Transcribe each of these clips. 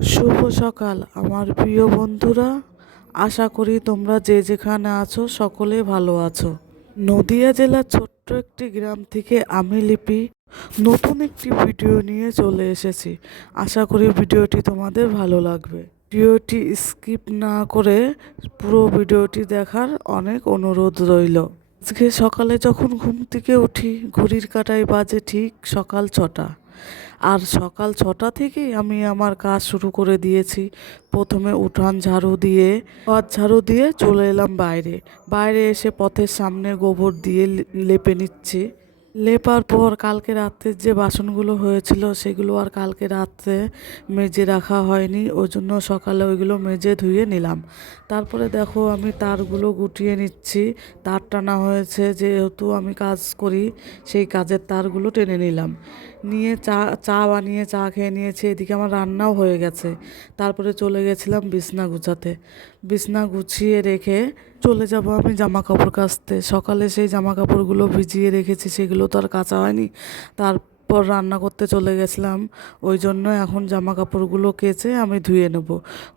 শুভ সকাল, আমার প্রিয় বন্ধুরা। আশা করি তোমরা যে যেখানে আছো, সকলে ভালো আছো। নদিয়া জেলার ছোট্ট একটি গ্রাম থেকে আমি লিপি নতুন একটি ভিডিও নিয়ে চলে এসেছি। আশা করি ভিডিওটি তোমাদের ভালো লাগবে। ভিডিওটি স্কিপ না করে পুরো ভিডিওটি দেখার অনেক অনুরোধ রইল। আজকে সকালে যখন ঘুম থেকে উঠি, ঘড়ির কাটায় বাজে ঠিক সকাল ছটা। আর সকাল ছটা থেকেই আমি আমার কাজ শুরু করে দিয়েছি। প্রথমে উঠান ঝাড়ু দিয়ে ঘর ঝাড়ু দিয়ে চলে এলাম বাইরে। বাইরে এসে পথের সামনে গোবর দিয়ে লেপে নিচ্ছি। লেপার পর কালকে রাত্রে যে বাসনগুলো হয়েছিল সেগুলো আর কালকে রাত্রে মেজে রাখা হয়নি। ওই জন্য সকালে ওইগুলো মেজে ধুয়ে নিলাম। তারপরে দেখো আমি তারগুলো গুটিয়ে নিচ্ছি। তার টানা হয়েছে যেহেতু আমি কাজ করি, সেই কাজের তারগুলো টেনে নিলাম। নিয়ে চা চা বানিয়ে চা খেয়ে নিয়েছি। এদিকে আমার রান্নাও হয়ে গেছে। তারপরে চলে গেছিলাম বিছনা গুছাতে। বিছনা গুছিয়ে রেখে চলে যাব আমি জামা কাপড় কাচতে। সকালে সেই জামা কাপড়গুলো ভিজিয়ে রেখেছি, সেগুলো তো আর কাচা হয়নি। তারপর রান্না করতে চলে গেছিলাম। ওই জন্য এখন জামা কাপড়গুলো কেচে আমি ধুয়ে নেব।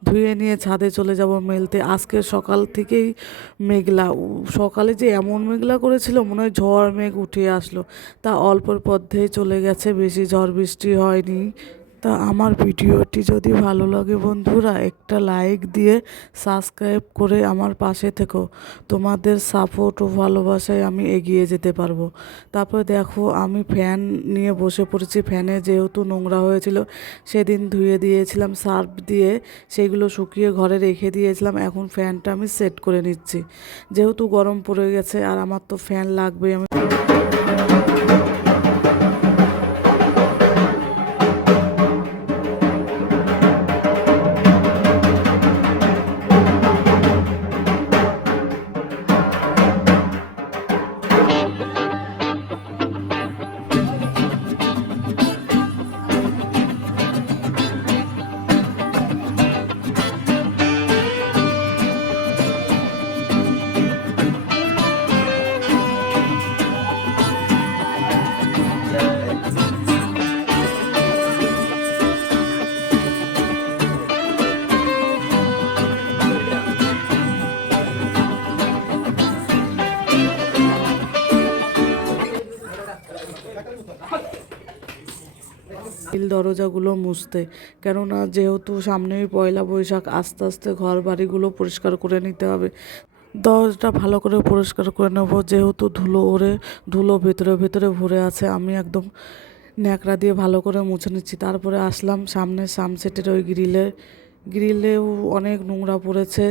ধুয়ে নিয়ে ছাদে চলে যাব মেলতে। আজকে সকাল থেকেই মেঘলা। সকালে যে এমন মেঘলা করেছিল, মনে হয় ঝড় মেঘ উঠে আসলো। তা অল্পর পথেই চলে গেছে। বেশি ঝড় বৃষ্টি হয়নি। তা আমার ভিডিওটি যদি ভালো লাগে বন্ধুরা, একটা লাইক দিয়ে সাবস্ক্রাইব করে আমার পাশে থেকো। তোমাদের সাপোর্ট ও ভালোবাসায় আমি এগিয়ে যেতে পারব। তারপরে দেখো, আমি ফ্যান নিয়ে বসে পড়েছি। ফ্যানে যেহেতু নোংরা হয়েছিল, সেদিন ধুয়ে দিয়েছিলাম, সার্ফ দিয়ে সেগুলো শুকিয়ে ঘরে রেখে দিয়েছিলাম। এখন ফ্যানটা আমি সেট করে নিচ্ছি। যেহেতু গরম পড়ে গেছে আর আমার তো ফ্যান লাগবে আমি গ্রিল দরজাগুলো মুছতে। কেননা যেহেতু সামনেই পয়লা বৈশাখ, আস্তে আস্তে ঘর বাড়িগুলো পরিষ্কার করে নিতে হবে। দরজাটা ভালো করে পরিষ্কার করে নেব, যেহেতু ধুলো ওরে, ধুলো ভেতরে ভেতরে ভরে আছে, আমি একদম ন্যাকড়া দিয়ে ভালো করে মুছে নিচ্ছি। তারপরে আসলাম সামনে সামসেটের ওই গ্রিলে। গ্রিলেও অনেক নোংরা পড়েছে।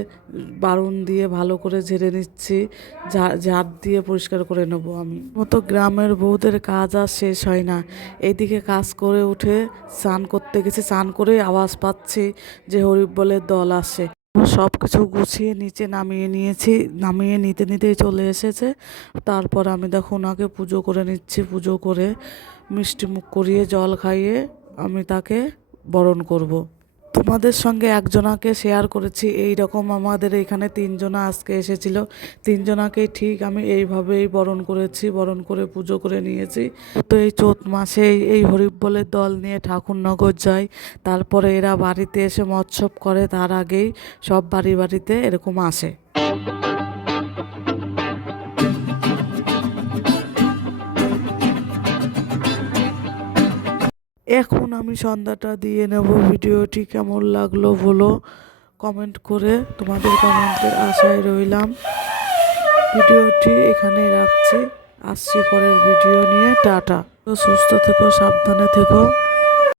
বারুন দিয়ে ভালো করে ঝেড়ে নিচ্ছি। ঝাড় দিয়ে পরিষ্কার করে নেব আমি। মতো গ্রামের বউদের কাজ আর শেষ হয় না। এইদিকে কাজ করে উঠে স্নান করতে গেছি। স্নান করে আওয়াজ পাচ্ছি যে হরিব বলে দল আসে। সব কিছু গুছিয়ে নিচে নামিয়ে নিয়েছি। নামিয়ে নিতে নিতেই চলে এসেছে। তারপর আমি দেখো ওনাকে পুজো করে নিচ্ছি। পুজো করে মিষ্টি মুখ করিয়ে জল খাইয়ে আমি তাকে বরণ করব। তোমাদের সঙ্গে একজনাকে শেয়ার করেছি। এই রকম আমাদের এখানে তিনজনা আজকে এসেছিল। তিনজনাকে ঠিক আমি এইভাবেই বরণ করেছি, বরণ করে পুজো করে নিয়েছি। তো এই চোত মাসে এই- হরিবলের দল নিয়ে ঠাকুরনগর যায় তারপরে এরা বাড়িতে এসে মৎসব করে, তার আগেই সব বাড়ি বাড়িতে এরকম আসে। এখন আমি সন্ধ্যাটা দিয়ে নেব ভিডিওটি। কেমন লাগল বলো? কমেন্ট করে তোমাদের কমেন্টের আশায় রইলাম। ভিডিওটি এখানে রাখছি। আসছি পরের ভিডিও নিয়ে। টাটা। সুস্থ থেকো, সাবধানে থেকো।